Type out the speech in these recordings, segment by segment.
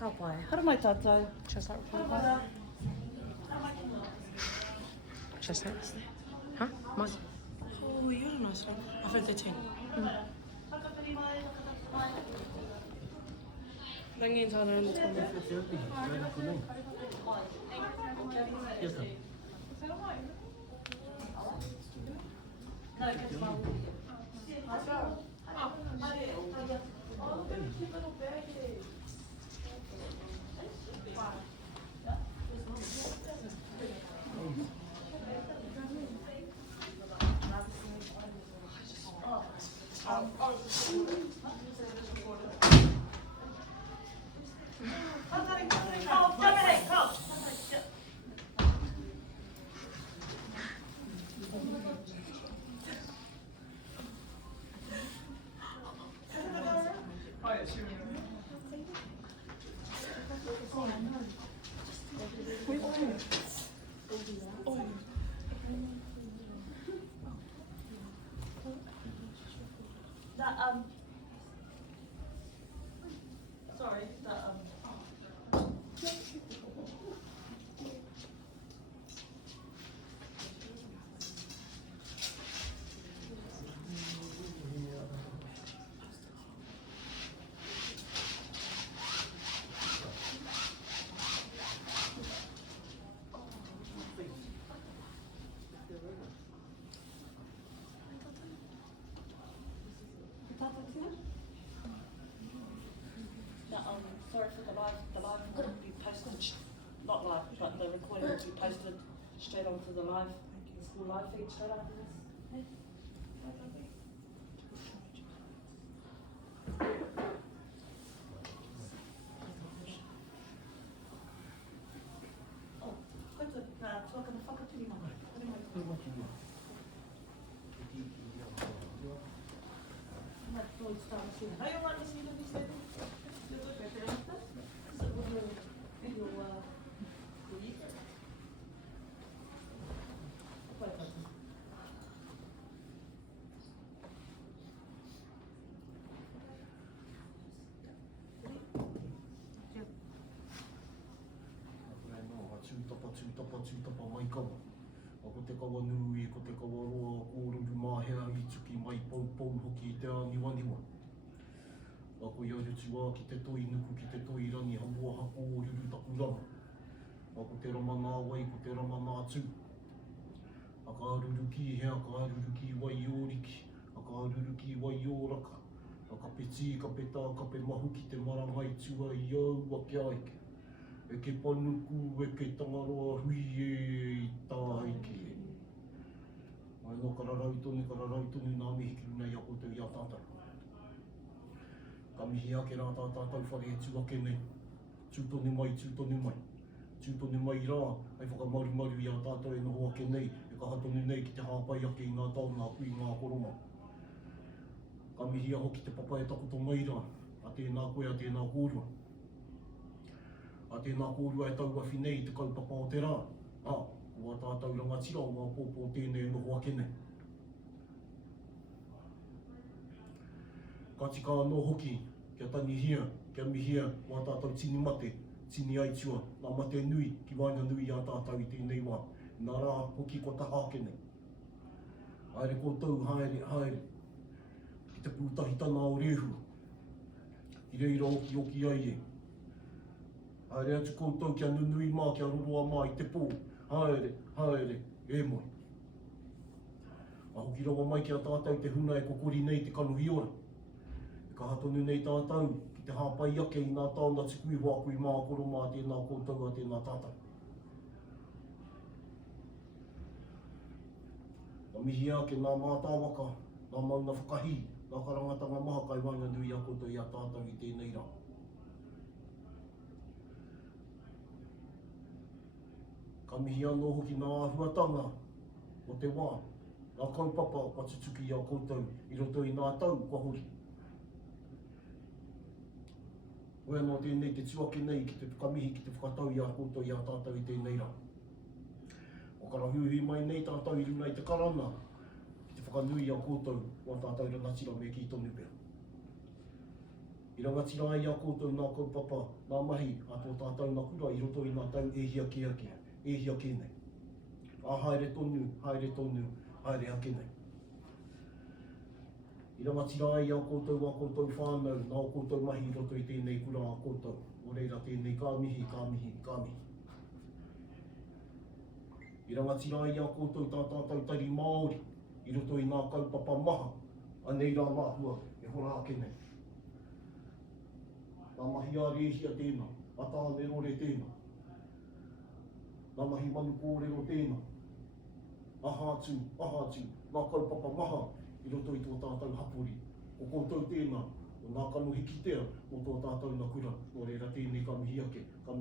Ka pai. Hara mai tātou. Just like Hara mai rā. just like this. Huh? Mine. Oh, you're a nice one. I've had the 10. Rangi and tātou and the 20. Yes, sir. Sorry, sorry for the live. The live will be posted, not live, but the recording will be posted straight onto the live, the school live feed straight after this. Oh, koe te tuakana whakatiri mana. Hey, you want to see the video? Tūtapa mai kawa. Ako te kawa nui, ko te kawa roa, kōruru māhea i tuki mai pou hoki i te aniwaniwa. Ako ia rutua ki te toi nuku, ki te toi rangi, hamua hako o ruru taku rama. Ako te rama nā wai, ko te rama nā tū. Aka aruru ki hea, ka aruru ki wai o riki, aka aruru ki wai o raka. Aka peti, ka peta, ka pe mahu ki te marangai tua i au a kia eke. E ke panuku, e ke tangaroa hui e tā heike. Mai no kararau tonu, nā mihi ki runa i a koutou i a tātou. Ka mihi ake rā tā tātou whare e tuake nei. Tūtone mai. Tūtone mai rā, ai whakamaru i a tātou e noho ake nei. E ka hatonu nei ki te hāpai ake i ngā tau, ngā kui, ngā koroma. Ka mihi aho ki te papa e takoto mai rā. A tēnā koe, a tēnā kōrua. A tēnā kōrua e tau awhi nei te kaupapa o te rā. Kua tātou rangatira o ngā pōpō tēnei noho ake nei. Ka tika anō hoki, kia tani hia, kia mihia, wā tātou tini mate, tini aitua, nā mate nui, ki waina nui a tātou i tēnei wā. Nā rā hoki ko taha ake nei. Haere koutou, haere. Ki te pūtahi tana o rehu. I reira oki ai e. Haere atu koutou kia nunui mā, kia roroa mā i te pō. Haere, e moi. A hoki rawa mai kia tātou te huna e kokori nei te kanuhi ora. E ka hatonu nei tātou ki te hāpai ake i ngā tāuna tukui wākui mā koro mā tēnā koutou a tēnā tātou. Ka mihi ake nā mātāwaka, nā mauna whakahi, nā karangatanga maha kai waina nui a koutou i a tātou i tēnei rā. Ka mihi anō hoki nā āhuatanga o te wā, nā kaupapa patutuki i a koutou i roto i nā tau kua hori. Oe anō tēnei te tuake nei ki te whakamihi ki te whakatau i a koutou i a tātou i tēnei rā. O karahuhi mai nei tātou i runa i te karana ki te whakanui a koutou o tātou rangatira me ki tonu pēr. I rangatira ai a koutou nā kaupapa, nā mahi, a tō tātou nā kura, i roto i nā tau e hia ki ake, e hia ki nei. A haere tonu, haere ake nei. I rangatira ai a koutou whānau, nā koutou mahi i roto i tēnei kura a koutou. O reira tēnei ka mihi. I rangatira ai a koutou tā tātou tari Māori, i roto i nā kaupapa maha, anei rā māhua, e hora ake nei. Nā mahi a rehia tēnā, a tāne rore tēnā. Nā mahi manu kōrero tēnā. Aha atu, nā kaupapa maha, i roto i tō tātou hapori. O koutou tēnā, o nā kanu hikitea, o tō tātou nā kura. O reira tēnei ka mihi ake. Ka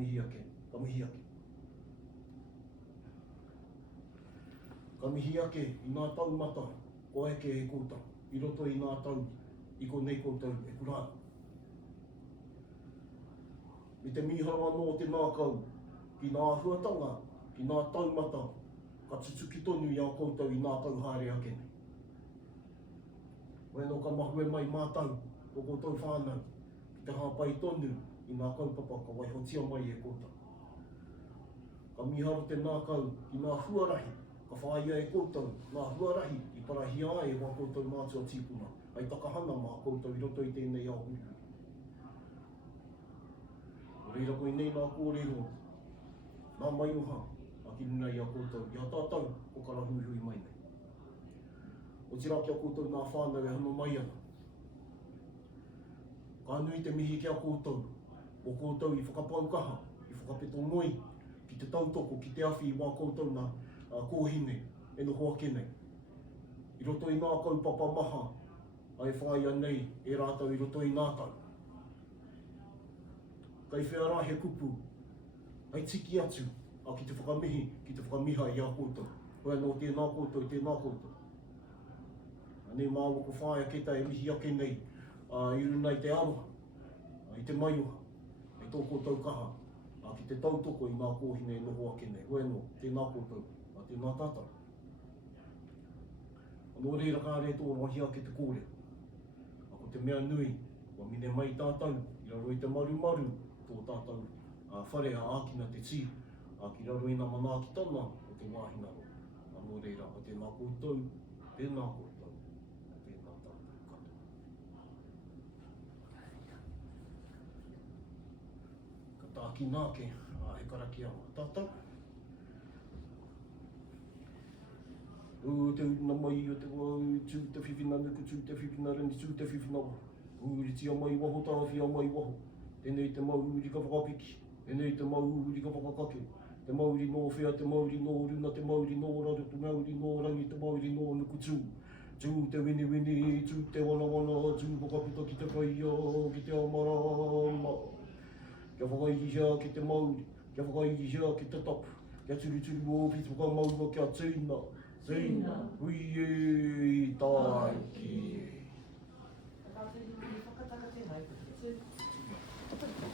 mihi ake i nā taumata, ko eke e kouta. I roto i nā tau, i ko nei koutou e kurā. Mi te mihara no te nākau, ki nā huatanga, ki nā taumata, ka tutuki tonu i a koutou i nā tau haere ake nei. Weno ka mahue mai mātau, o koutou whānau, ki te hāpai tonu i nā kaupapa, ka waihotia mai e kouta. Ka mihara te nākau ki nā huarahi, ka whāia e koutou, nā huarahi, i parahia e wā koutou mātua tīpuna, ai takahana mā koutou i roto i tēnei a huri. O reira koe nei nā kōrero, nā maiuha, a ki nuna i a koutou, i a tātou, o karahuhui mai nei. O tira ki a koutou nā whānau e hano mai ana. Ka nui te mihi ki a koutou, o koutou i whakapaukaha, i whakapeto ngoi, ki te tautoko, ki te awhi i wā koutou nā kōhine, e noho ake nei. I roto i nā kaupapa maha, ai whāia nei, e rātau i roto i nā tau. Kai whēra he kupu, ai tiki atu, a ki te whakamihi, ki te whakamiha i a koutou. Koe anō tēnā koutou. Anei māwoko whāia keta e mihi ake nei, i runa i te aroha, i te maiuha, i tō koutou kaha, a ki te tautoko i nā kōhine e noho ake nei. Koe anō tēnā koutou, a tēnā tātou. Anō reira kā re tō rohi ake te kōrero. Ako te mea nui, wa mine mai tātou, i raro i te maru, tō tātou whare a ākina te tī, a ki raro i nā manaakitanga o te wāhinaro. Anō reira, a tēnā koutou, tēnā koutou, a tēnā tātou katoa. Ka tāki nāke, he karaki a tātou. O te una mai o te wau, tū te whiwhina nuku, tū te whiwhina rani, tū te whiwhina waho. Uri tia mai waho, tāwhia mai waho. Tēnei te mauri ka whakapiki, tēnei te mauri ka whakakake. Te mauri no whea, te mauri no runa, te mauri no raro, te mauri no rangi, te mauri no nuku tū. Tū te wini, tū te wana, tū whakapita ki te kaia, ki te amarama. Kia whakaihia ki te mauri, kia whakaihia ki te tapu. Kia turu o pitu ka maua kia tūna. Tēnā, hui e tāiki. Whakataka tēnei. Whakataka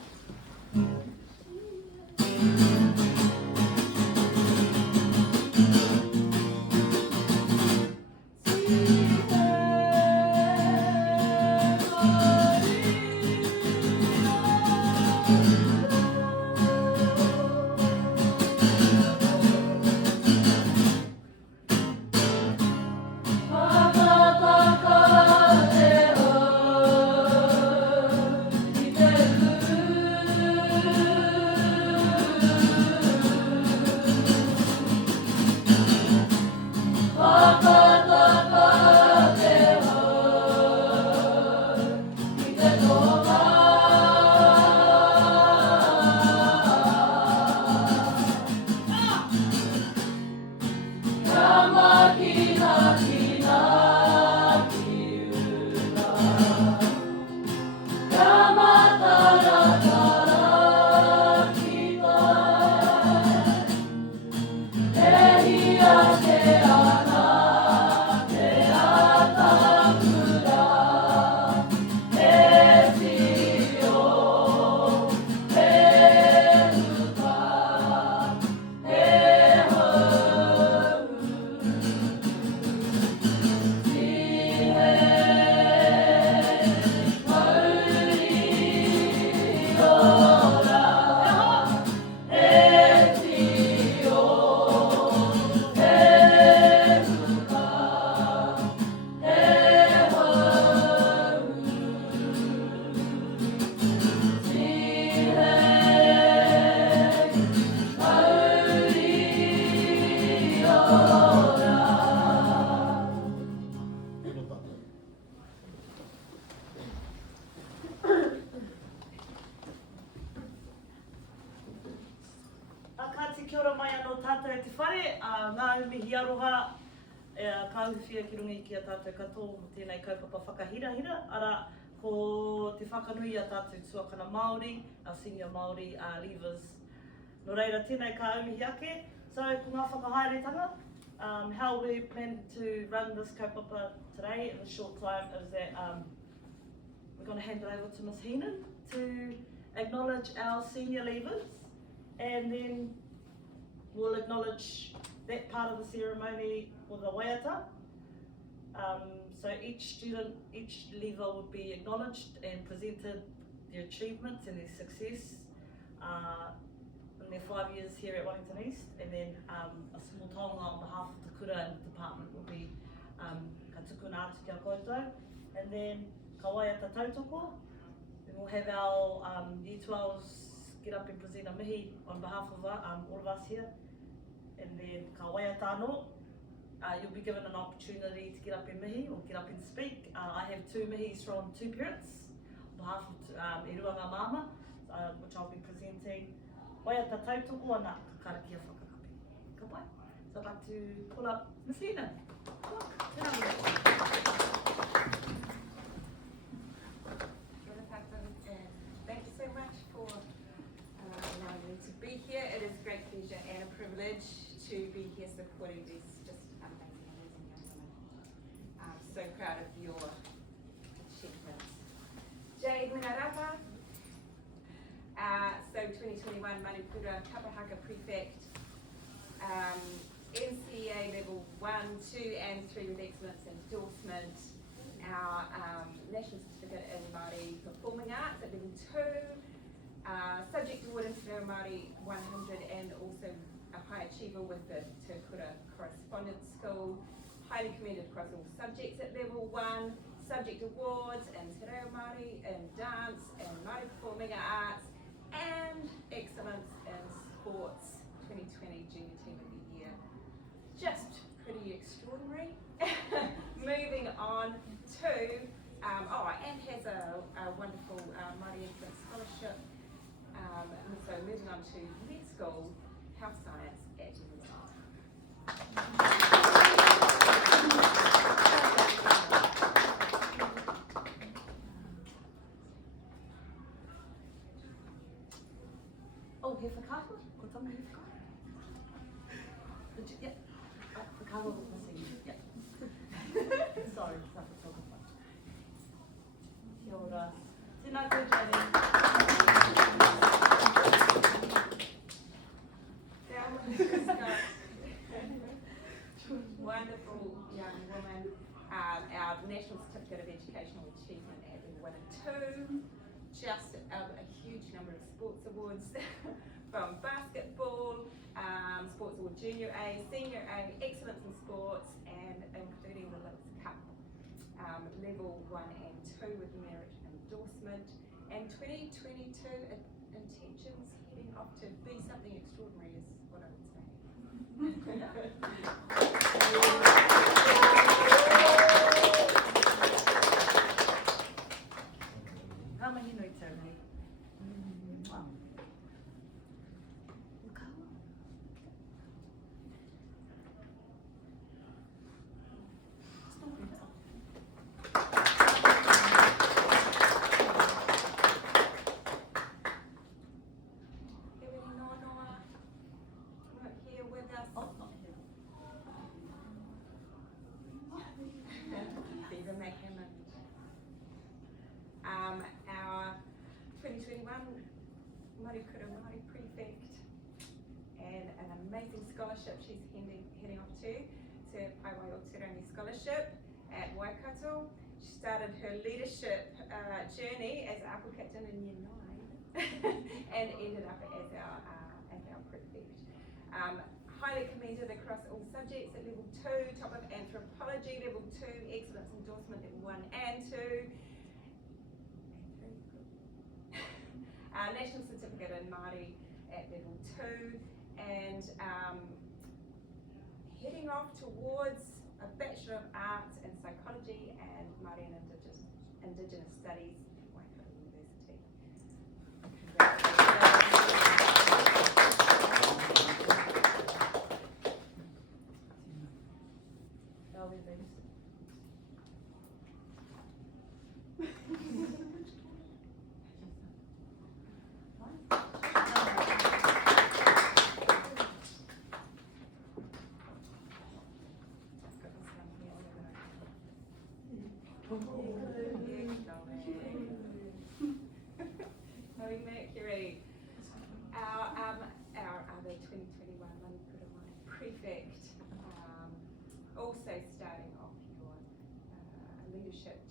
kia ora mai anō tātou e te whare, ngā umihi aroha, ka uwhia ki runga i ki a tātou katoa mo tēnei kaupapa whakahirahira, ara ko te whakanui a tātou tuakana Māori, our senior Māori leavers. Nō reira, tēnei ka umihi ake, so ko ngā whakahaeretanga, how we plan to run this kaupapa today in a short time is that we're going to hand it over to Ms. Heenan to acknowledge our senior leavers, and then we'll acknowledge that part of the ceremony for the waiata. So each student, each leaver would be acknowledged and presented their achievements and their success in their 5 years here at Wellington East, and then a small taonga on behalf of the kura and department will be ka tukuna atu kia koutou, and then ka waiata tautoko. Then we'll have our Year 12s get up and present a mihi on behalf of all of us here. And then ka waiata anō, you'll be given an opportunity to get up and mihi or get up and speak. I have two mihis from two parents on behalf of e Ruanga Mama, which I'll be presenting. Waiata tautoko ana ka karakia whakakapi. Ka pai. So I'd like to call up Ms. Heenan. Thank you so much for allowing me to be here. It is a great pleasure and a privilege to be here supporting these just amazing young women. I'm so proud of your achievements. Jade Minarapa, so 2021 Manipura Kapahaka Prefect, NCEA level 1, 2 and 3 with excellence endorsement, our National Certificate in Māori Performing Arts at level 2, Subject Award in Te Reo Māori 100, and also a high achiever with the Te Kura Correspondence School, highly commended across all subjects at level 1, Subject Awards in Te Reo Māori in Dance and Māori Performing Arts, and Excellence in Sports 2020 Junior Team of the Year. Just pretty extraordinary. Moving on to, and has a wonderful Māori Infant Scholarship. So moving on to med school, health science at university. Oh, he whakawa? Ko tama he whakawa? Yeah, whakawa was missing. Yeah. Sorry, it's not the talk about. Kia ora. Tēnā koe, Wonderful young woman, our National Certificate of Educational Achievement at level 1 and 2, just a huge number of sports awards from basketball, Sports Award Junior A, Senior A, Excellence in Sports, and including the Lewis Cup, level 1 and 2 with merit endorsement, and 2022 intentions heading off to be something extraordinary is what I would say. Ngā mihi nui tau nei. Wow. Whakawa? Stop it. Everybody noa, not here with us. Oh, not here. Beaver McHammond. Our 2021 Māori Kura Māori Prefect, and an amazing scholarship she's heading off to Paiwai o Te Rangi Scholarship at Waikato. She started her leadership journey as APO captain in year 9 and ended up as our prefect. Highly commended across all subjects at level 2, top of anthropology, level 2, excellence endorsement level 1 and 2. National Certificate in Māori at level 2, and heading off towards a Bachelor of Arts in Psychology and Māori and Indigenous Studies at Waikato University. Congratulations.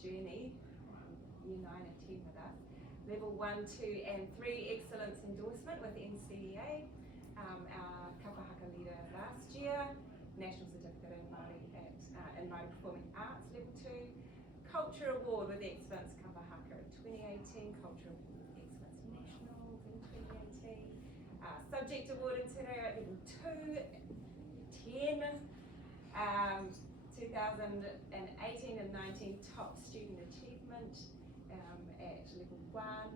journey, year 9 and 10 with us. Level 1, 2 and 3 excellence endorsement with NCEA, our kapahaka leader last year, National Certificate in Māori in Māori Performing Arts Level 2, Culture Award with Excellence Kapahaka in 2018, Culture Award with Excellence Nationals in 2018, Subject Award in Te Reo at Level 2, 10, 2018 and 19 Top Student Achievement at Level 1,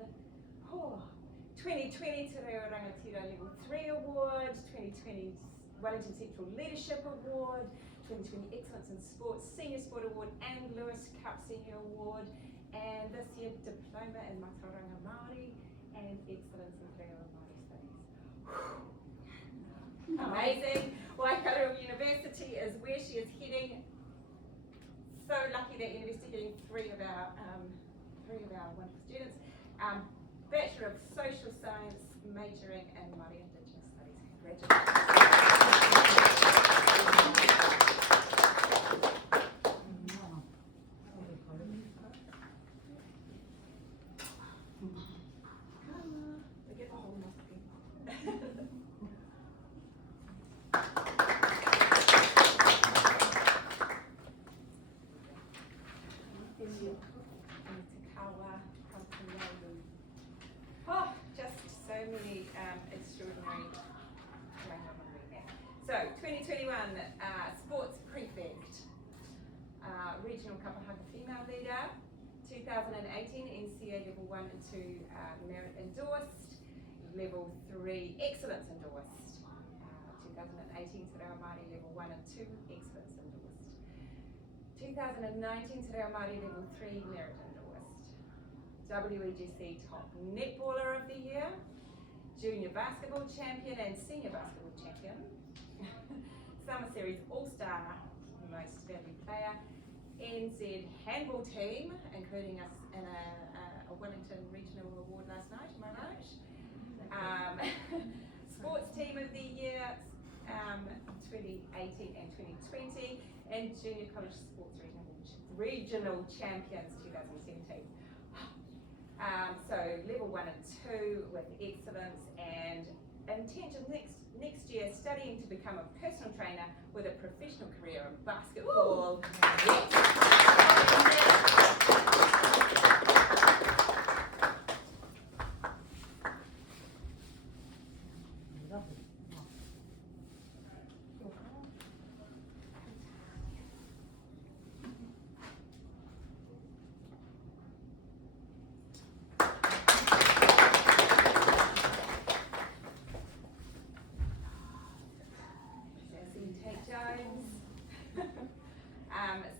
2020 Te Reo Rangatira Level 3 Award, 2020 Wellington Central Leadership Award, 2020 Excellence in Sports Senior Sport Award and Lewis Cup Senior Award, and this year Diploma in Whakaoranga Māori and Excellence in Te Reo Māori Studies. Amazing. Waikato University is where she is heading. So lucky that university getting three of our wonderful students. Bachelor of Social Science, majoring in Māori Indigenous Studies. Congratulations. Oh, just so many extraordinary. So, 2021 Sports Prefect, Regional Kapahaka Female Leader, 2018 NCA Level 1 and 2 Merit Endorsed, Level 3 Excellence Endorsed, 2018 Te Reo Māori Level 1 and 2 Excellence Endorsed, 2019 Te Reo Māori Level 3 Merit Endorsed, WEGC Top Netballer of the Year, Junior Basketball Champion and Senior Basketball Champion, Summer Series All-Star Most Valued Player, NZ Handball Team, including us in a Wellington Regional Award last night, am I right? Sports Team of the Year, 2018 and 2020, and Junior College Sports Regional Champions 2017. So level 1 and 2 with excellence, and intention next year studying to become a personal trainer with a professional career in basketball.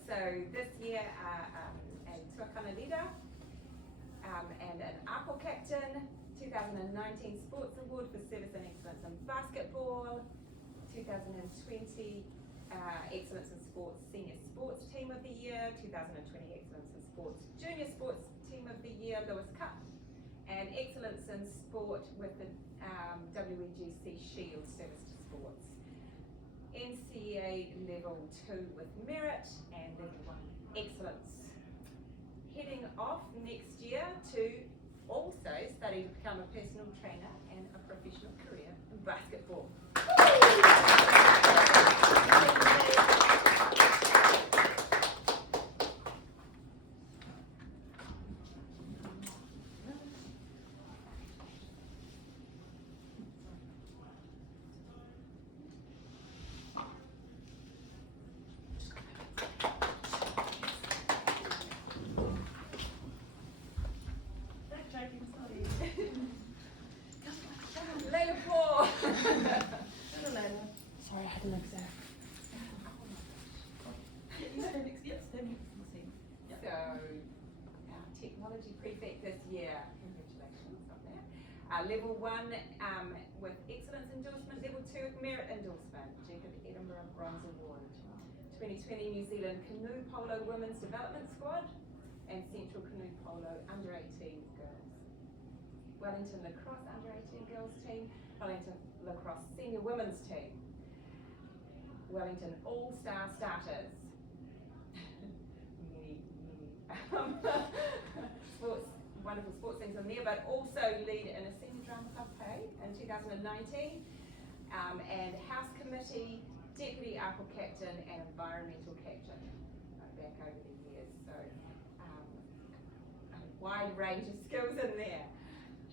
So this year a tuakana leader and an APO captain, 2019 Sports Award for Service and Excellence in Basketball, 2020 Excellence in Sports Senior Sports Team of the Year, 2020 Excellence in Sports Junior Sports Team of the Year, Lewis Cup, and Excellence in Sport with the WEGC Shield Service to Sports. NCEA Level 2 with Merit and Level 1 Excellence. Heading off next year to also study to become a personal trainer and a professional career in basketball. Sorry, I had an exam. So, our technology prefect this year, congratulations on that. Level 1 with excellence endorsement, level 2 with merit endorsement, Jacob Edinburgh Bronze Award. 2020 New Zealand Canoe Polo Women's Development Squad and Central Canoe Polo Under 18 Girls. Wellington Lacrosse Under 18 Girls Team, Wellington Lacrosse Senior Women's Team, Wellington All-Star Starters, many sports, wonderful sports things on there, but also lead in a senior drama club in 2019, and House Committee, Deputy ARPL Captain and Environmental Captain back over the years. So a wide range of skills in there.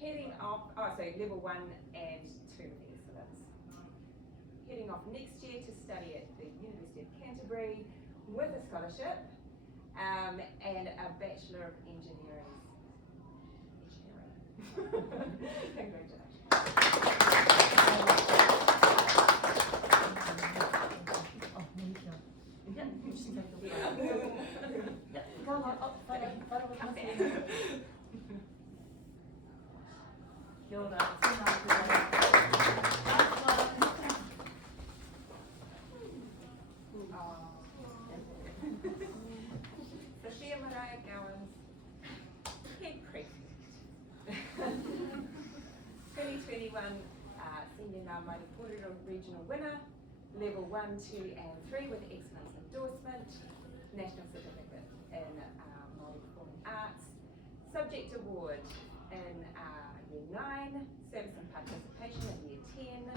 Heading off, level 1 and 2 with excellence. Heading off next year to study at the University of Canterbury with a scholarship and a Bachelor of Engineering. Congratulations. Kia ora. Sophia Mariah Gowans, head prefect. 2021 Senior Ngā Māori Kōrero Regional Winner, Level 1, 2 and 3 with Excellence Endorsement, National Certificate in Māori Performing Arts, Subject Award in Year 9, Service and Participation in Year 10,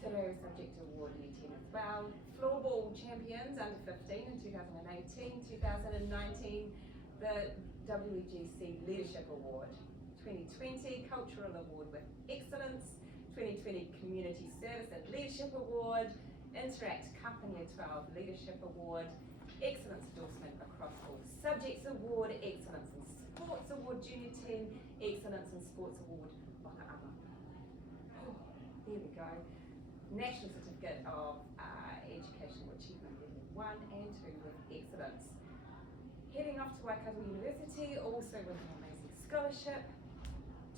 Te Reo Subject Award Year 10 as well, Floorball Champions under 15 in 2018, 2019, the WEGC Leadership Award, 2020 Cultural Award with Excellence, 2020 Community Service and Leadership Award, Interact Cup in Year 12 Leadership Award, Excellence Endorsement across all subjects award, Excellence in Sports Award Junior Team, Excellence in Sports Award Whakaama. There we go. National Certificate of Educational Achievement Level 1 and 2 with Excellence. Heading off to Waikato University, also with an amazing scholarship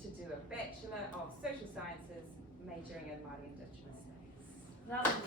to do a Bachelor of Social Sciences, majoring in Māori Indigenous Studies.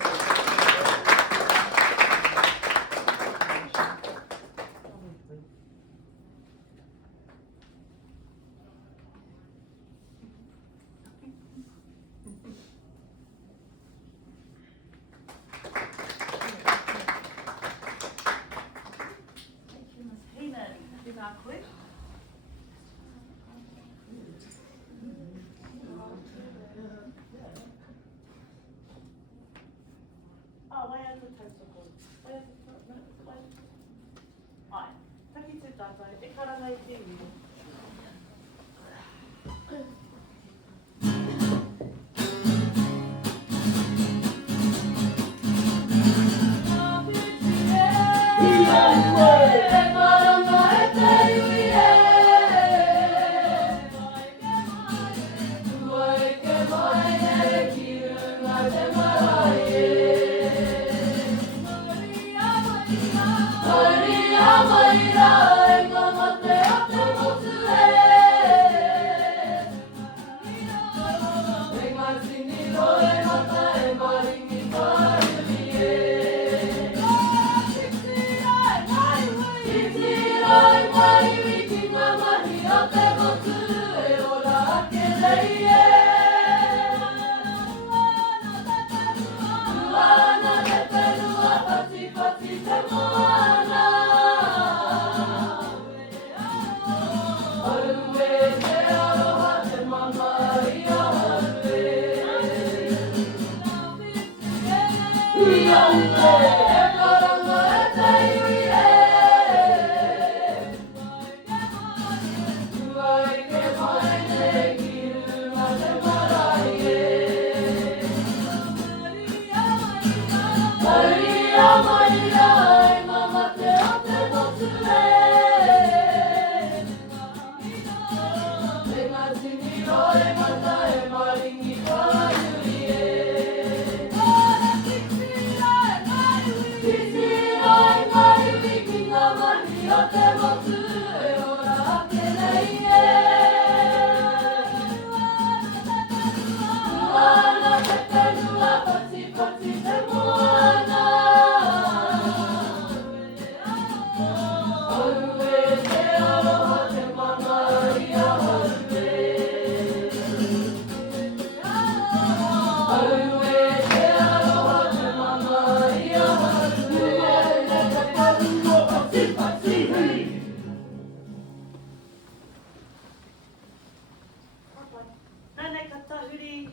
huri,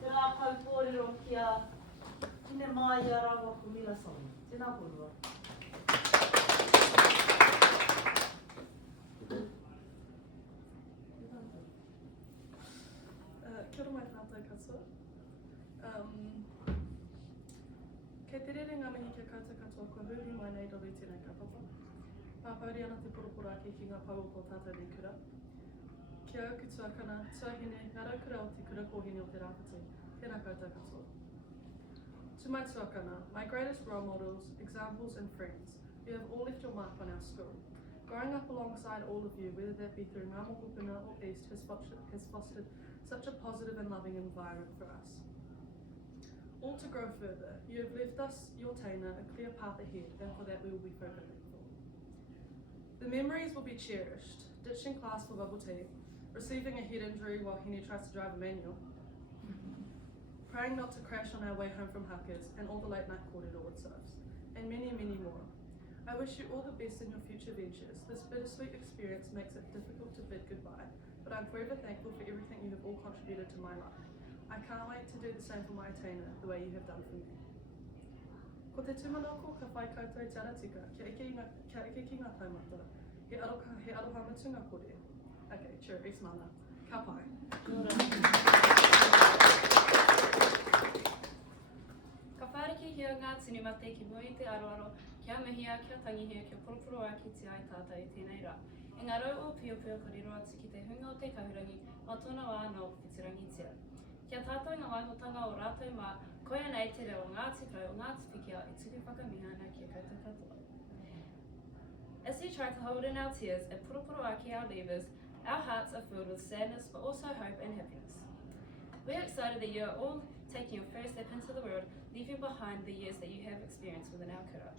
te rā kau kōrero kia tine mai a rawa ko Mila Song. Tēnā korua. Kia ora mai tātou katoa. Kei te rere ngā mihi kia koutou katoa kua huri mai nei roru tēnei kapapa. Pāpauri ana te poroporo ake ki ngā pau o ko tātou ni kura. Kia auku tuakana, tuahine, ngā raukura o te kura kōhine o te rāpiti. Tēnā koutou katoa. To my tuakana, my greatest role models, examples and friends, you have all left your mark on our school. Growing up alongside all of you, whether that be through Ngā Mokopuna or East, has fostered such a positive and loving environment for us. All to grow further, you have left us, your Taina, a clear path ahead, and for that we will be forever thankful. The memories will be cherished, ditching class for bubble tea, receiving a head injury while Hene tries to drive a manual, praying not to crash on our way home from Hakas, and all the late night kōrero with subs, and many, many more. I wish you all the best in your future ventures. This bittersweet experience makes it difficult to bid goodbye, but I'm forever thankful for everything you have all contributed to my life. I can't wait to do the same for my Taina, the way you have done for me. Ko te tumanoko ka whai koutou te ara tika, kia eke ki ngā taumata, he aroha matunga kore. Okay, sure, east mana. Ka pai. Ka whāriki hia ngā tini mate ki mua i te aroaro, kia mihia, kia tangihia, kia poroporo a ki te ai tātou i tēnei rā. E ngā rau o pio pio koriroa atu ki te hunga o te kahurangi, o tōna wā no whitirangi tia. Kia tātou ngā waihotanga o rātou mā, koia nei te reo ngā tikau o ngā tipikia i tuku whakamihana kia koutou katoa. As we try to hold in our tears and poroporo aki our leavers, our hearts are filled with sadness but also hope and happiness. We're excited that you're all taking your first step into the world, leaving behind the years that you have experienced within our kura.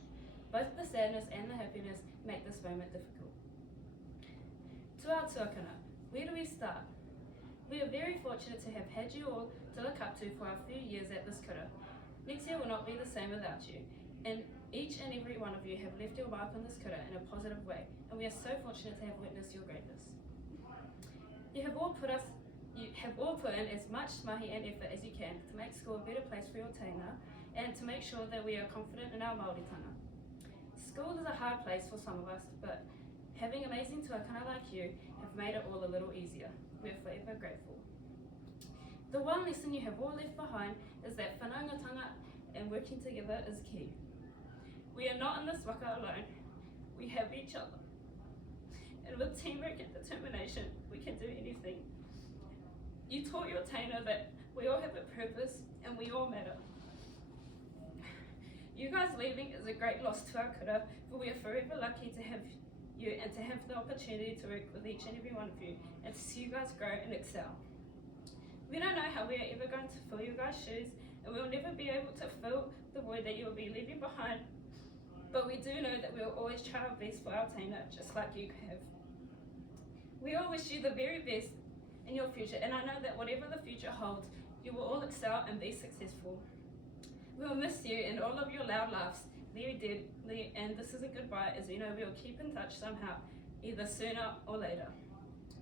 Both the sadness and the happiness make this moment difficult. To our tuakana, where do we start? We are very fortunate to have had you all to look up to for our few years at this kura. Next year will not be the same without you, and each and every one of you have left your mark on this kura in a positive way, and we are so fortunate to have witnessed your greatness. You have all put in as much mahi and effort as you can to make school a better place for your Taina and to make sure that we are confident in our Māoritanga. School is a hard place for some of us, but having amazing tuakana like you have made it all a little easier. We are forever grateful. The one lesson you have all left behind is that whanaungatanga and working together is key. We are not in this waka alone, we have each other. And with teamwork and determination, we can do anything. You taught your Taina that we all have a purpose and we all matter. You guys leaving is a great loss to our kura, but we are forever lucky to have you and to have the opportunity to work with each and every one of you and to see you guys grow and excel. We don't know how we are ever going to fill you guys' shoes, and we'll never be able to fill the void that you will be leaving behind, but we do know that we will always try our best for our Taina, just like you have. We all wish you the very best in your future, and I know that whatever the future holds, you will all excel and be successful. We will miss you and all of your loud laughs, very dearly, and this is a goodbye, as we know we will keep in touch somehow, either sooner or later.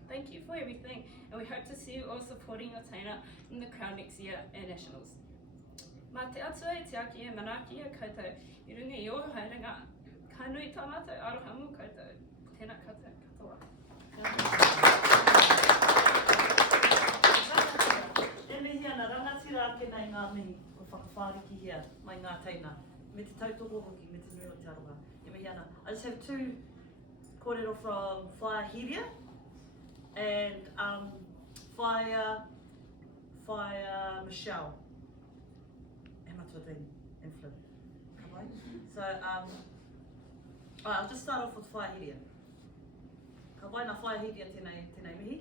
Thank you for everything, and we hope to see you all supporting your Taina in the crown next year at Nationals. Mā te atua e te aki e manaki e koutou, I runga I o haerenga, ka nui tā mātou aroha mū koutou. Tēnā koutou katoa. E mihi ana, rangatira ake nei ngā mihi o whakawhāriki hia mai ngā Taina. Me te tautoko hoki, me te nui o te aroha. E mihi ana. I just have two kōrero from Whaihiria and Whaia Michelle. E matuatini, and Flynn. So, I'll just start off with Whaihiria. Ka wai ngā Whaihiria tēnei mihi.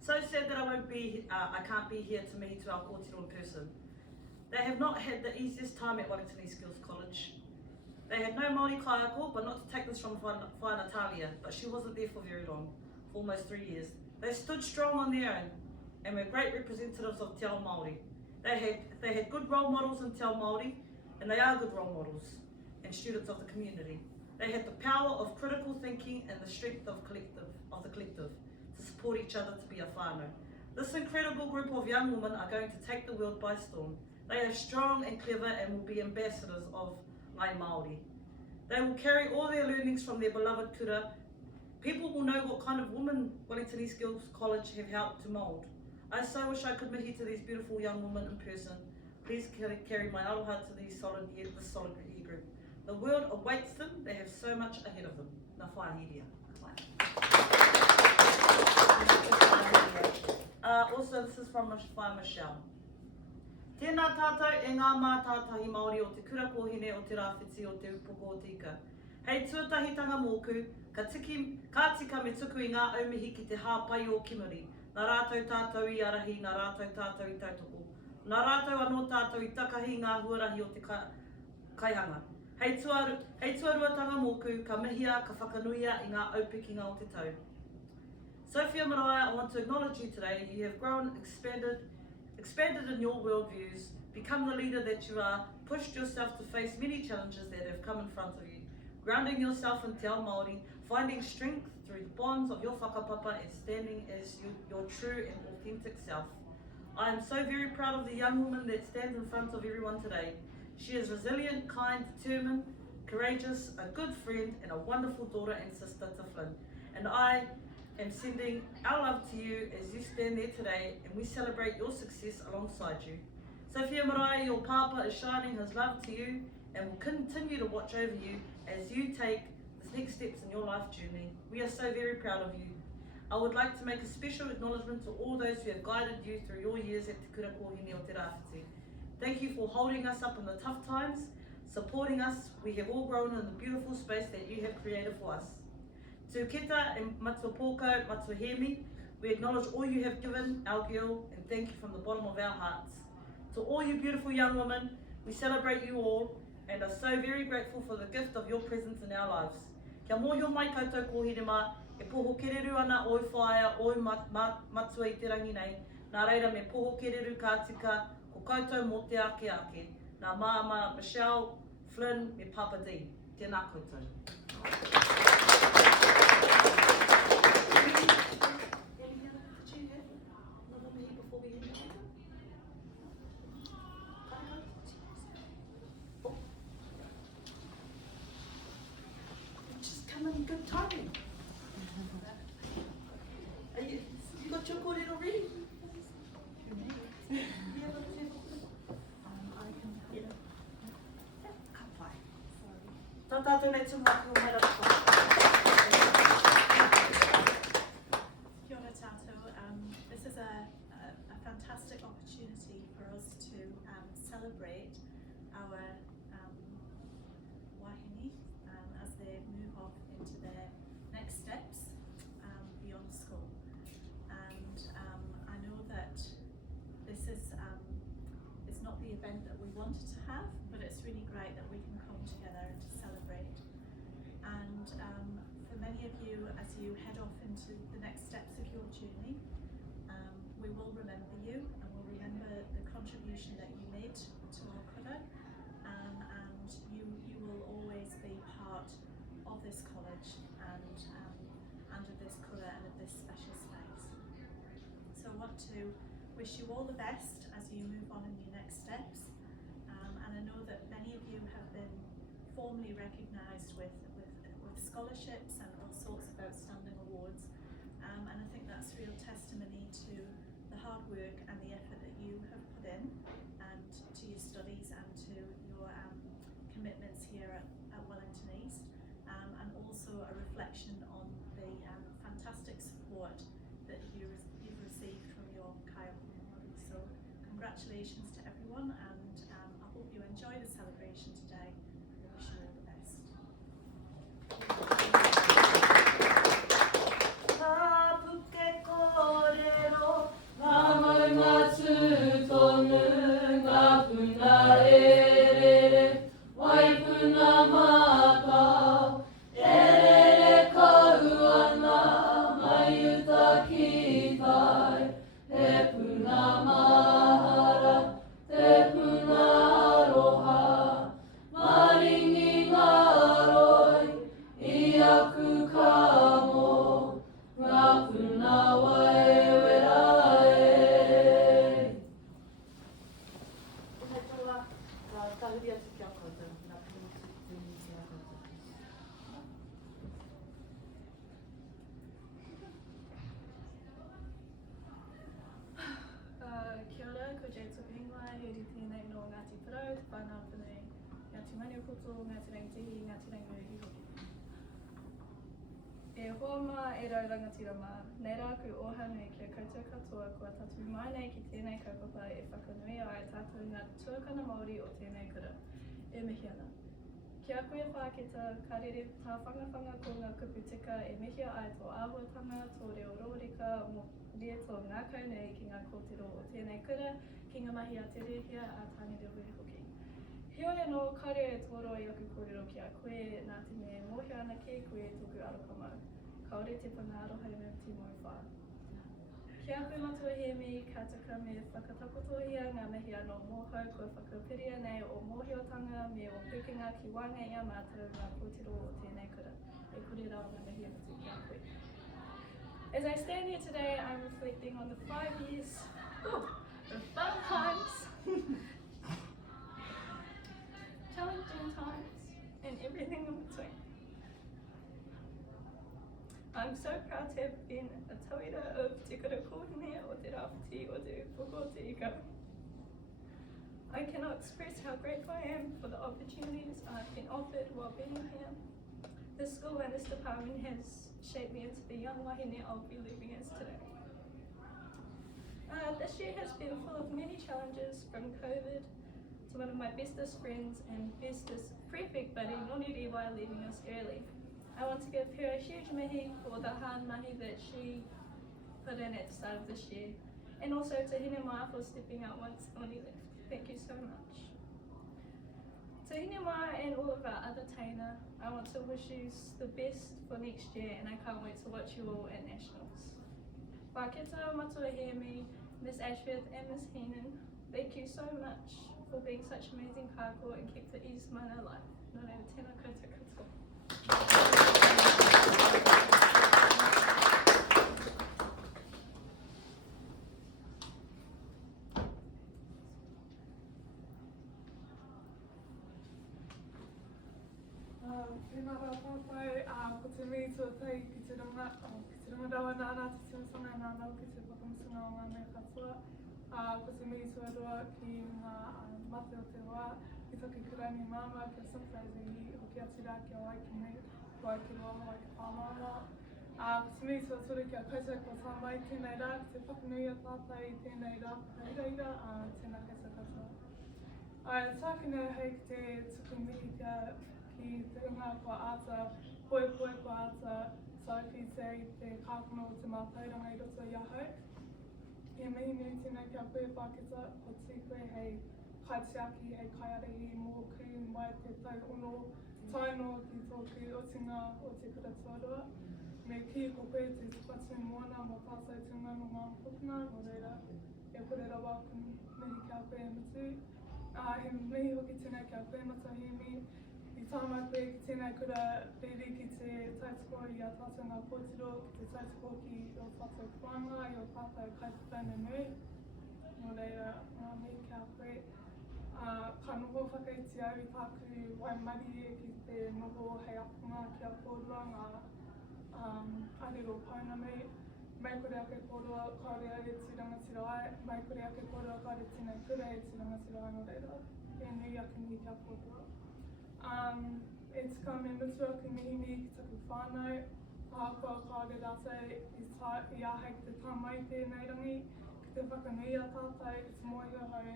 So sad that I can't be here to mihi to our kōtiro in person. They have not had the easiest time at Wellington East Girls College. They had no Māori kaiako, but not to take this from Whai Natalia, but she wasn't there for very long, for almost 3 years. They stood strong on their own and were great representatives of Te Ao Māori. They had good role models in Te Ao Māori, and they are good role models and students of the community. They had the power of critical thinking and the strength of the collective to support each other to be a whānau. This incredible group of young women are going to take the world by storm. They are strong and clever and will be ambassadors of Wegc Māori. They will carry all their learnings from their beloved kura. People will know what kind of women Wellington East Girls College have helped to mould. I so wish I could mihi to these beautiful young women in person. Please carry my aloha to this solid year group. The world awaits them. They have so much ahead of them. Nā whahiria. Also, this is from Michelle. Tēnā tātou e ngā mātātahi Māori o te kura kōhine o te rāwhiti o te upoko o tika. Hei tuatahitanga mōku, ka tika me tuku i ngā aumihi ki te hāpai o Kimuri. Nā rātou tātou I arahi, nā rātou tātou I tautoko. Nā rātou anō tātou I takahi ngā huarahi o te kaihanga. Hei tuaruatanga mōku, ka mihia, ka whakanuia I ngā aupikinga o te tau. Sophia Maraea, I want to acknowledge you today. You have grown, expanded in your worldviews, become the leader that you are, pushed yourself to face many challenges that have come in front of you, grounding yourself in Te Ao Māori, finding strength through the bonds of your whakapapa and standing as your true and authentic self. I am so very proud of the young woman that stands in front of everyone today. She is resilient, kind, determined, courageous, a good friend and a wonderful daughter and sister to Flynn. And I am sending our love to you as you stand there today and we celebrate your success alongside you. Sophia Maraea, your papa is shining his love to you and will continue to watch over you as you take the next steps in your life journey. We are so very proud of you. I would like to make a special acknowledgement to all those who have guided you through your years at Te Kura Kōhine o Te Rāwhiti. Thank you for holding us up in the tough times, supporting us. We have all grown in the beautiful space that you have created for us. To Keta and Matupoko, Matuhemi, we acknowledge all you have given our girl and thank you from the bottom of our hearts. To all you beautiful young women, we celebrate you all and are so very grateful for the gift of your presence in our lives. Kia mōhio mai koutou kōhirema, e poho kereru ana oi whaia, oi matua I te rangi nei, nā reira me poho kereru ka tika, ko koutou mō te ake ake, nā māma Michelle, Flynn, me Papa D. Tēnā koutou. Good timing. You got your kōrero ready? Tā tātou nei tū maki o mai rapa. Kia ora tātou. This is a fantastic opportunity for us to celebrate our wahine as they move off into their next steps beyond school. And I know that this is it's not the event that we wanted to have, but it's really great that we can come together to celebrate. And for many of you, as you head off into the next steps of your journey, we will remember you and we'll remember the contribution that you made to our kura, and you will always be part of this college and of this kura and of this special space. So I want to wish you all the best as you move on in your next steps, and I know that many of you have been formally recognised with scholarships and all sorts of outstanding awards, and I think that's real testimony to the hard work and the effort that you have put in, and to your studies and to your commitments here at Wellington East, and also a reflection on the fantastic support that you've received from your kaya Māori. So congratulations to everyone, and I hope you enjoy the celebration today. I wish you all the best. Mahara, te puna aroha, te whanau pene, Ngāti Mani o Koto, Ngāti Rangitihi, Ngāti Rangirehi hoki. E hoama e raurangatira mā, nei rā ku ohane kia koutou katoa kua tatu mai nei ki tēnei kaupapa e whakanui ai tātou ngā tuakana Māori o tēnei kura. E mihi ana. Kia koe whāketa, ka rere tā whangawhanga ko ngā kupu tika e mihia ai tō āhuatanga, tō reo rōrika, mō rea tō ngā kaunei ki ngā kōtero o tēnei kura, ki ngā mahi a te rehia a tāne reo hoki. Heoi anō, kaore e tōro i aku kōrero ki a koe, nā te me mōhia ana ki koe tōku arokamau. Kaore te panga arohaina te moi whā. Kia koe matua he mi, ka taka me whakatakotohia ngā mihi anō mōhau kua whakapiria nei o mōhiotanga me o pukinga ki wānga ia mātou ngā kōtero o tēnei kura. E kore rā ngā mihi atu kia koe. As I stand here today, I'm reflecting on the 5 years, the fun times, challenging times, and everything in between. I'm so proud to have been a tauira of Te Kura Kōhine o Te Rāwhiti o Te Poko Te Ika. I cannot express how grateful I am for the opportunities I've been offered while being here. This school and this department has shaped me into the young wahine I'll be leaving as today. This year has been full of many challenges, from COVID to one of my bestest friends and bestest prefect buddy, Noni Riwai, leaving us early. I want to give her a huge mihi for the hard mahi that she put in at the start of this year, and also to Hine Mā for stepping out once Noni left. Thank you so much. To Hine Mā and all of our other taina, I want to wish you the best for next year, and I can't wait to watch you all at Nationals. Whaketa matua he mi, Miss Ashworth and Miss Heenan, thank you so much for being such amazing kāko and keep the East Mana alive. Nō reira, tēnā koutou katoa. Tēnā rā pāpai, ko te mii tuatai ki te runga rawa nāna te timasanga e nānau ki te whakamusunga o ngā mea katoa. Ko te mii tuarua ki ngā mate o te wā, ki toki kurani māma, kia surprise i hoki ati rā kia waikini, waikiroa, waikipāmama. Ko te mii tuaturu kia koutou kua tā mai tēnei rā, ki te whakanui a tātai i tēnei rā, whakairaira, tēnā koutou katoa. Tākina hei ki te tuku mihi kia ki te unga kua ata, poe kua ata, Sophie te i te kākono o te mātauranga i roto i ahau. He mihi nui tēnei kia koe whaketa, ko tī hei kaitiaki, hei kaiarehi, mōku, mai te tau ono, taino ki tōku otinga o te kura tuarua. Me ki ko koe te tupatu moana mo tātou tunga no ngā hokuna, no reira, e kore rawa ku mihi kia koe mutu. He mihi hoki tēnei kia koe matahimi, i tāma koe ki tēnei kura riri ki te tautoko i a tātou ngā kōtiro, ki te tautoko ki o tātou kuanga, i o tātou kaipapana nui. Nō reira, ngā mihi kia koe. Ka noho whakaiti au i tāku waimari ki te noho hei apunga ki a kōrua ngā arero paunami. Mai kore ake kōrua, kaore ai e tirangatira ai. Mai kore ake kōrua, kaore tēnei kura e tirangatira ai nō reira. E nui ake mihi kia kōrua. E tika me mutu aku mihi ki taku whānau, ahakoa kaore rātou i ahei ki te tāmai tēnei rangi, ki te whakanui a tātou, ki te mōhio hau,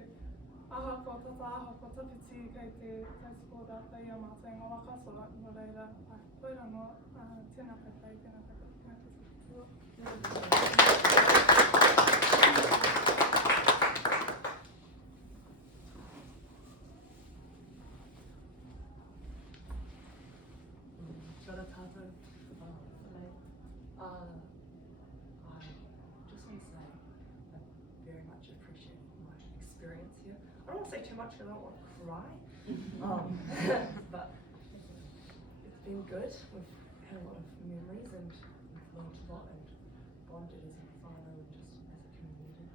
ahakoa tata, ahakoa tapiti kei te tautoko rātou i a mātou ngā wakasoa, nō reira, koe rano, tēnā koutou, tēnā koutou, tēnā koutou. Kia ora tātou. I just want to say I very much appreciate my experience here. I don't want to say too much because I don't want to cry. But it's been good. We've had a lot of memories and we've learned a lot and bonded as a whānau and just as a community.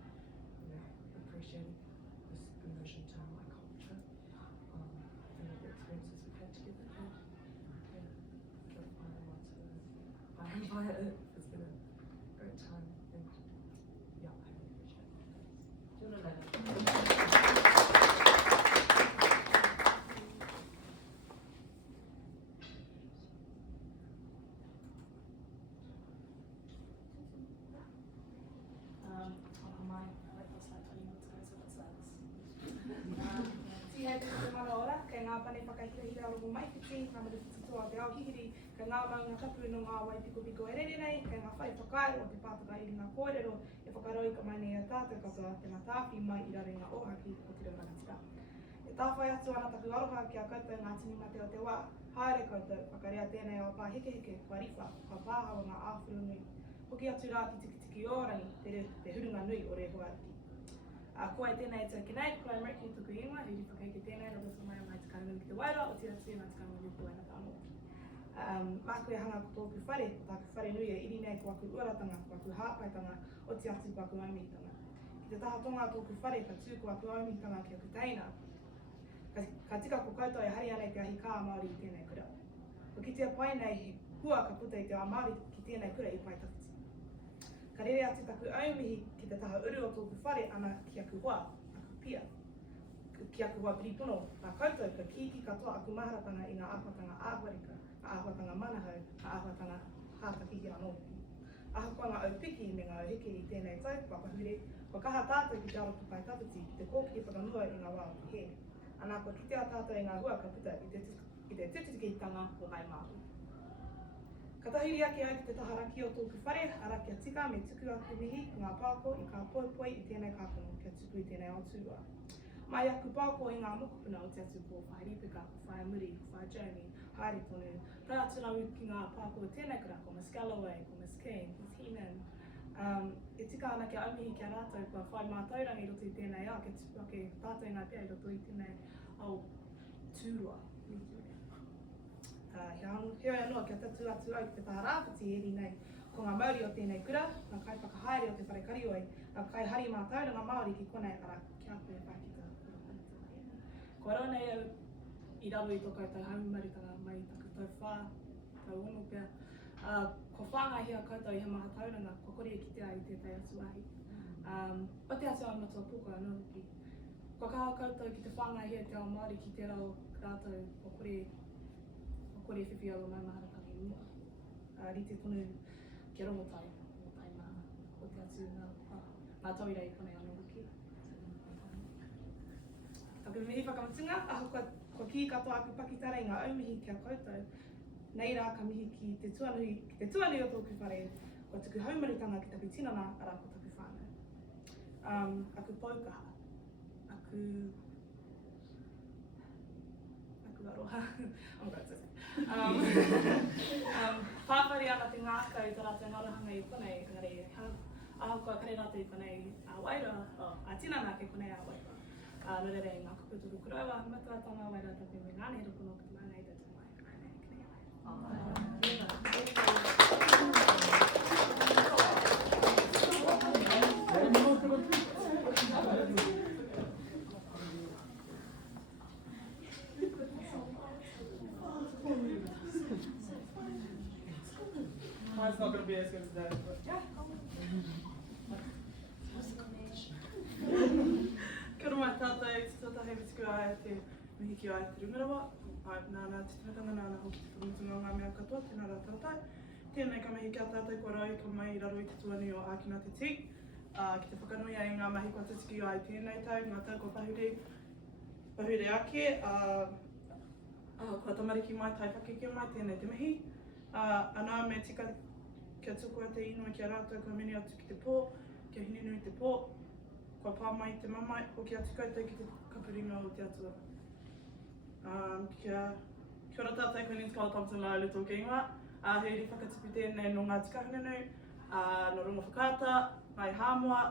You know, appreciating this immersion to my culture and all the experiences we've had together. It's been a great time and yeah, I really appreciate it. hira hira rongo mai whiti, ngā mara whiti toa te ao hihiri, ka ngā maunga kapu no ngā wai piko piko e rere nei, ka ngā whai whakaero o te pātaka i ngā kōrero, e whakaroi ka mai nei a tātou katoa, te ngā tāwhi mai i rare ngā ohaki o te rangatira. E tāwhai atu ana taku aroha ki a koutou ngā tini mate o te wā, haere koutou, whakarea tēnei o pā heke heke, kua riwha, kua pāhawa ngā āwhuru nui. Hoki atu rā ki tiki ōrangi, te hurunga nui o re hoariki. Ko ai tēnei tau ki nei, ko ai Mercury tuku ingoa, e ri whakaike tēnei, rā roto mai o mai te kāngu ki te waira, o tira tū, mai te kāngu ki waina tāno. Māku e hanga ko tōku whare, o tāku whare nui e iri nei ko aku uaratanga, ko aku hāpaitanga, o te atu ko aku aumitanga. Ki te taha tonga tōku whare, ka tū ko aku aumitanga ki aku teina. Ka tika ko koutou e hari anei te ahi kā Māori i tēnei kura. Ko ki te pai nei, he hua ka puta i te a Māori ki tēnei kura i pai tawhiti. Ka rere atu taku aumihi ki te taha uru o tōku whare ana ki aku hoa, aku pia. Ki aku hoa piripono, nā koutou ka kiki katoa aku maharatanga i ngā āhuatanga āhuarika, ngā āhuatanga manahau, ngā āhuatanga hātakihi anō. Ahakoanga au piki me ngā heke i tēnei tau, whakahure, ko kaha tātou ki te aro pai tawhiti, ki te kōki whakanua i ngā wā o te he. Anā ko kitea tātou i ngā hua ka puta i te tutukitanga o mai mātu. Ka tahiri ake ai ki te taharaki o tōku whare, ara kia tika me tuku aku mihi ngā pāko i kā poipoi i tēnei kāpuna kia tuku i tēnei aotua. Mai aku pāko i ngā mokopuna o te atu ko whai ripika, whai muri, whai Jamie, haere tonu. Tai atu rau ki ngā pāko o tēnei kura, ko Miss Galloway, ko Miss King, Miss Heeman. E tika ana kia aumihi kia rātou kua whai mātaurangi roto i tēnei a, kia tuku ake tātou ngā pia i roto i tēnei au tūrua. Heoi anō kia tatu atu au ki te taha rāwhiti eri nei ko ngā Māori o tēnei kura, ngā kai whakahaere o te whare karioi, ngā kai hari mātauranga Māori ki konei ara kia koe whakita. Ko rau nei au i raro i tō koutou haumaritanga mai taku tau whā, tau ono pia. Ko whāngai hea koutou i he maha tauranga, ko kore ki te ai i tētai atu ahi. O te atu au matua pōka anō hoki. Ko kaha koutou ki te whāngai hea te ao Māori ki te rau rātou o kore whiwhi alo mai maharatangi mua. Rite tonu kia rongotai, rongotai mana, o te atu ngā tauira i konei anō hoki. Taku mihi whakamatunga, aho ko ki katoa aku pakitara i ngā aumihi kia koutou, nei rā ka mihi ki te tuanui o tōku whare, ko tuku haumaritanga ki taku tinana, ara ko taku whānau. Aku paukaha, aku aroha, I'm going to say. Whāwhare ana te ngākau i tā rātou ngārahanga i konei, engari, ahakoa kare rātou i konei a waira, a tinana ke konei a waira. No rere ngā kuputuru kuraua, matuatanga waira tapu me ngāne rokono ki mana i tatu mai, ngāne kinei waira. It's not going to be as good today, but yeah. Kia ora mai tātou, te tōtahe witiku ai te mihiki ai te rungarawa. Nāna te timatanga, nāna hoki te whakamutunga o ngā mea katoa, tēnā rā tātou. Tēnei ka mihi kia tātou kua rau ka mai i raro i te tuani o Ākina te Tī. Ki te whakanui ai ngā mahi kua titiki ai tēnei tau, ngā tau kua pahure ake. Kua tamariki mai, tai whakeke mai, tēnei te mihi. Anā me tika kia tuku te inoi kia rātou, kua mene atu ki te pō, kia hinenui te pō, kua pā mai te mamai, o kia atu koutou ki te kapuringa o te atua. Kia ora tātou, koe Nins Kala Thompson lai luto ke ingoa. Heuri whakatipu tēnei no ngā tika hinenui, no runga whakata, mai hāmoa,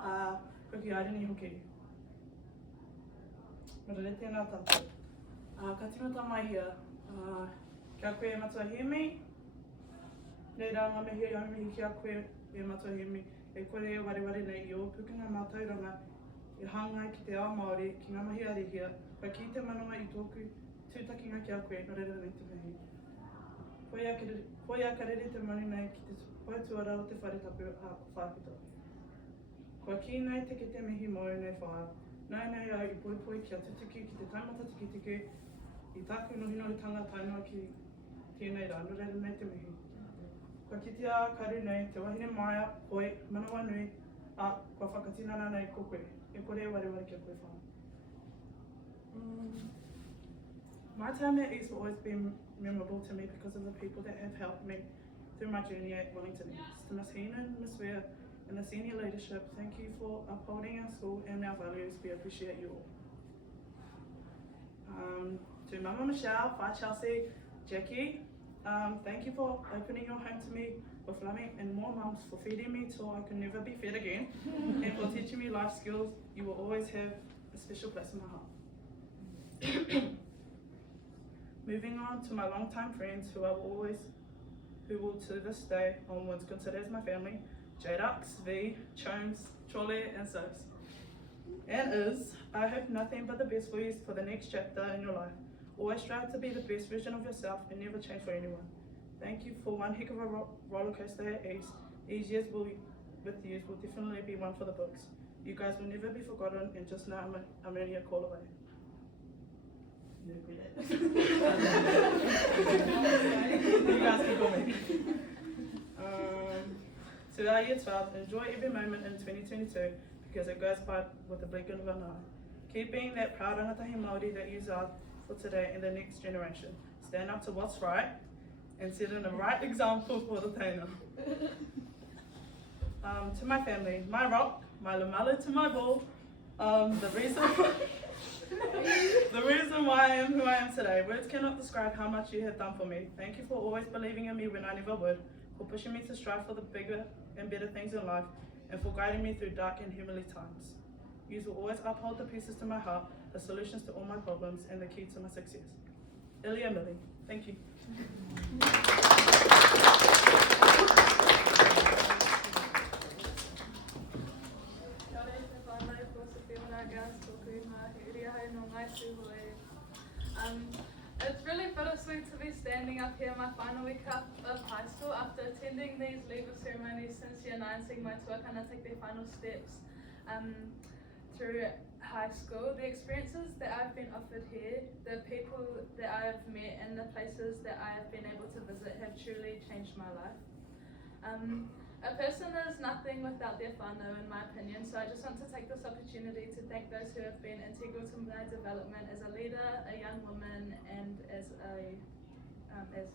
koe ki ārini hoki. Mara re tēnā tātou. Ka tingata mai hea, kia koe e matua hemi, nei rā ngā mehi aumihi ki a koe e matua hemi, e kore e wareware nei i o pukinga mātauranga i hangai ki te ao Māori ki ngā mahi arihia, ka ki te manunga i tōku tūtakinga ki a koe no rera nei te mihi. Koe a ka rere te mani nei ki te paituara o te wharetapu a whāpito. Kua ki nei te ke te mihi mau nei whā, nei au i poipoi kia tutuki ki te taimata tikitiku, i tāku nohinohitanga tainua ki tēnei rā, no rera nei te mihi. Kua kitea karu nei, te wahine maia, koe, manawa nui, kua whakatinana nei ko koe. E kore wareware kia koe whā. My time at East will always be memorable to me because of the people that have helped me through my journey at Wellington East. To Ms. Heenan, Ms. Ware, and the senior leadership, thank you for upholding our school and our values. We appreciate you all. To Mama Michelle, Fa Chelsea, Jackie, thank you for opening your home to me, for loving, and more mums for feeding me till I can never be fed again, and for teaching me life skills. You will always have a special place in my heart. Moving on to my longtime friends who will to this day onwards consider as my family, J-Dux, V, Chones, Chole, and Sos. And I hope nothing but the best for you for the next chapter in your life. Always strive to be the best version of yourself and never change for anyone. Thank you for one heck of a roller coaster at East. These years with you will definitely be one for the books. You guys will never be forgotten, and just now I'm only a call away. You guys can call me. To our year 12, enjoy every moment in 2022 because it goes by with a blink of an eye. Keep being that proud Rangatahi Māori that you are for today and the next generation. Stand up to what's right and set in the right example for the Taina. To my family, my rock, my lamala to my ball, the reason why I am who I am today. Words cannot describe how much you have done for me. Thank you for always believing in me when I never would, for pushing me to strive for the bigger and better things in life, and for guiding me through dark and heavenly times. You will always uphold the pieces to my heart, the solutions to all my problems, and the key to my success. Ilia Mili. Thank you. It's really bittersweet to be standing up here my final week of high school after attending these legal ceremonies since year 9, seeing my tuakana take their final steps through high school. The experiences that I've been offered here, the people that I have met, and the places that I have been able to visit have truly changed my life. A person is nothing without their whānau, in my opinion, so I just want to take this opportunity to thank those who have been integral to my development as a leader, a young woman, and as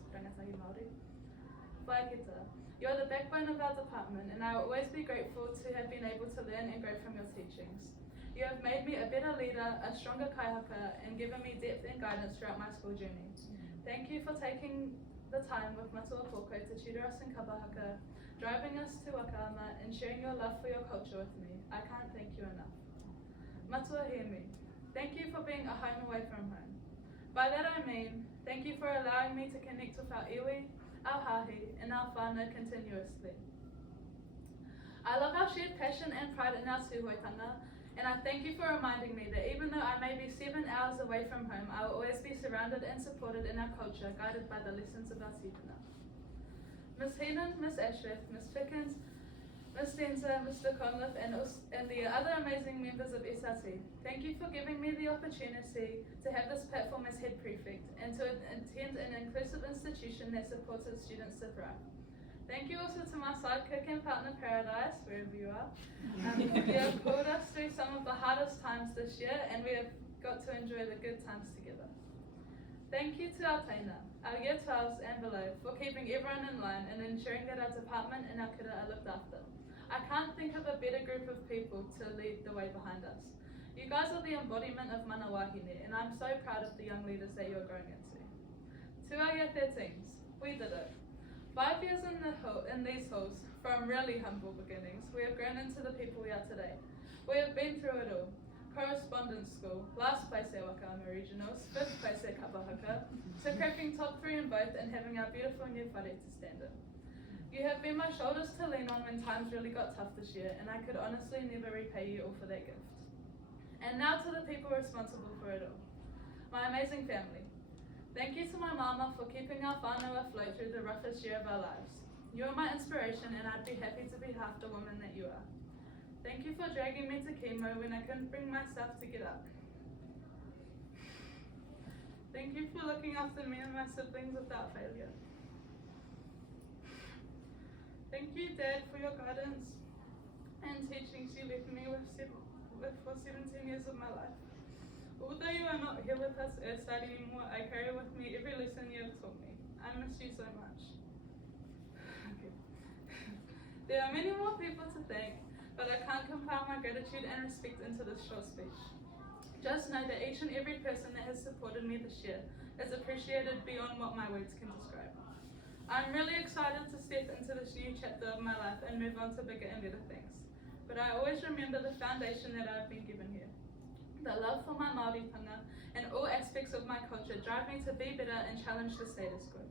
Rangatahi Māori. Whaikita, you're the backbone of our department, and I will always be grateful to have been able to learn and grow from your teachings. You have made me a better leader, a stronger kaihaka, and given me depth and guidance throughout my school journey. Thank you for taking the time with Matua Koko to tutor us in kabahaka, driving us to Wakaama, and sharing your love for your culture with me. I can't thank you enough. Matua Hemi, thank you for being a home away from home. By that I mean, thank you for allowing me to connect with our iwi, our hahi, and our whānau continuously. I love our shared passion and pride in our tūhoitanga, and I thank you for reminding me that even though I may be 7 hours away from home, I will always be surrounded and supported in our culture, guided by the lessons of our tūpuna. Ms. Heenan, Ms. Ashworth, Ms. Pickens, Ms. Spencer, Mr. Conliffe, and the other amazing members of SRT. Thank you for giving me the opportunity to have this platform as head prefect and to attend an inclusive institution that supports its students to thrive. Thank you also to my sidekick and partner Paradise, wherever you are. You have pulled us through some of the hardest times this year, and we have got to enjoy the good times together. Thank you to our Taina, our year 12s and below, for keeping everyone in line and ensuring that our department and our kura are looked after. I can't think of a better group of people to lead the way behind us. You guys are the embodiment of mana wahine, and I'm so proud of the young leaders that you're growing into. To our year 13s, we did it. 5 years in these halls, from really humble beginnings, we have grown into the people we are today. We have been through it all. Correspondence school, last place at Wakaama Regionals, 5th place at Kapahaka, to cracking top 3 in both and having our beautiful new whare to stand in. You have been my shoulders to lean on when times really got tough this year, and I could honestly never repay you all for that gift. And now to the people responsible for it all. My amazing family. Thank you to my mama for keeping our whānau afloat through the roughest year of our lives. You are my inspiration, and I'd be happy to be half the woman that you are. Thank you for dragging me to chemo when I couldn't bring myself to get up. Thank you for looking after me and my siblings without failure. Thank you, Dad, for your guidance and teachings you left me with for 17 years of my life. Although you are not here with us outside anymore, I carry with me every lesson you have taught me. I miss you so much. Okay. There are many more people to thank, but I can't compile my gratitude and respect into this short speech. Just know that each and every person that has supported me this year is appreciated beyond what my words can describe. I'm really excited to step into this new chapter of my life and move on to bigger and better things. But I always remember the foundation that I've been given here. The love for my Māoritanga and all aspects of my culture drive me to be better and challenge the status quo.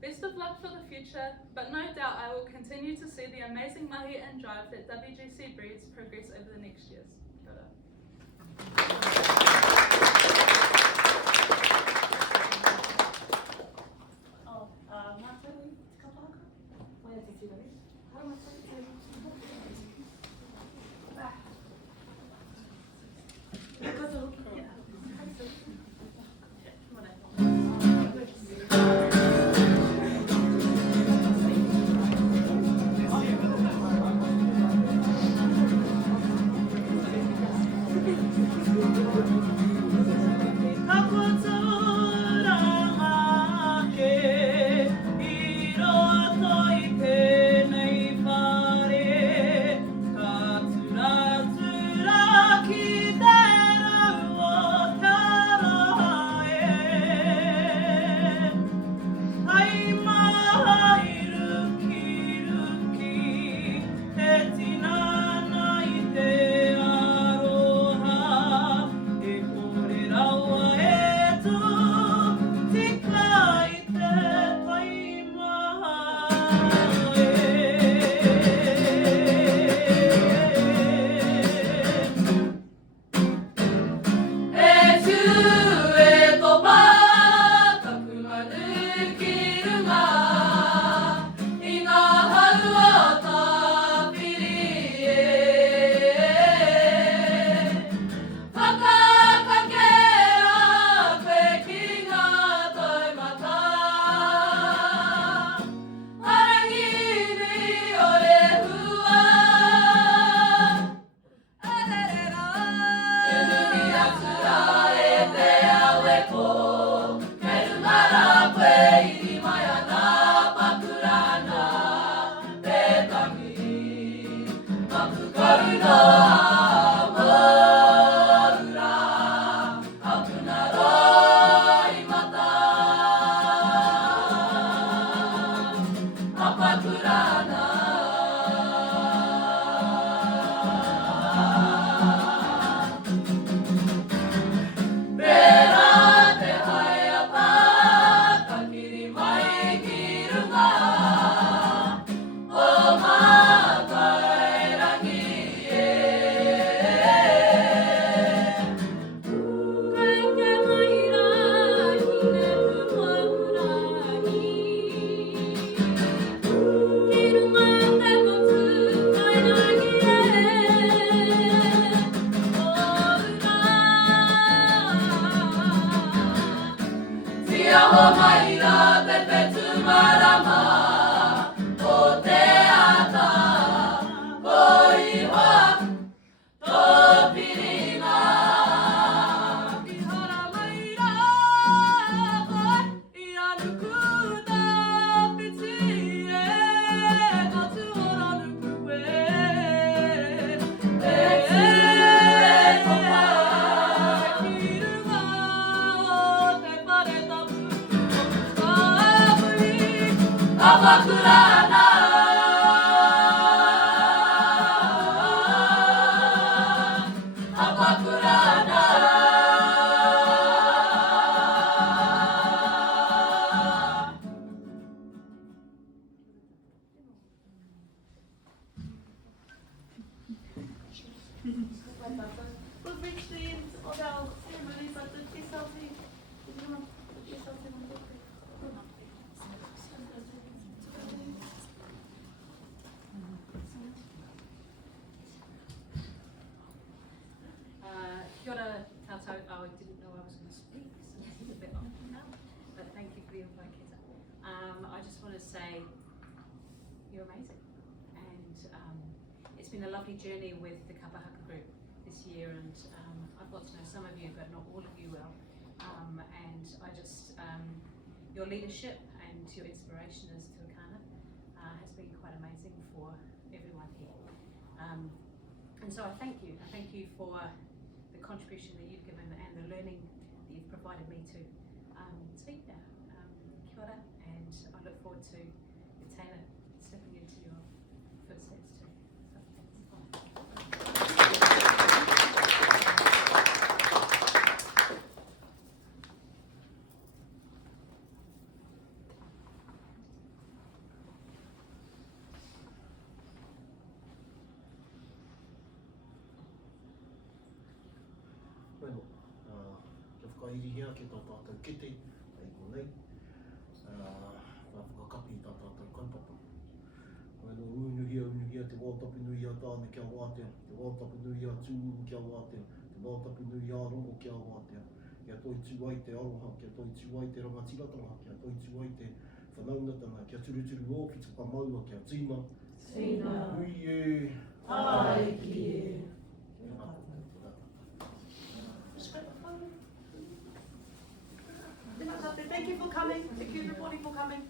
Best of luck for the future, but no doubt I will continue to see the amazing mahi and drive that WGC breeds progress over the next years. Kia ora. We've reached the end of our ceremony, but the TSLT Kia ora tātou. Oh, I didn't know I was going to speak, so this is a bit off now. But thank you for the invite, Keza. I just want to say you're amazing, and it's been a lovely journey with the Kapahaka group this year, and I've got to know some of you, but but not all of you will. And I just, your leadership and your inspiration as Tuakana has been quite amazing for everyone here. And so I thank you. I thank you for the contribution that you've given and the learning that you've provided me to. So yeah, kia ora, and I look forward to Taylor stepping into your footsteps too. So Bueno, kia whakairihia ki tā tātou kete, ai ko nei. Ka whakakapi tā tātou kaupapa. Bueno, unuhia te wātapu nui a tāne kia wātea, te wātapu nui a tūuru kia wātea, te wātapu nui a rongo kia wātea. Kia toi tū ai te aroha, kia toi tū ai te rangatiratanga, kia toi tū ai te whanaungatanga, kia turuturu o ki te pamaua, kia tīma. Tīma. Ui e. Ai ki e. Thank you for coming. Thank you everybody for coming.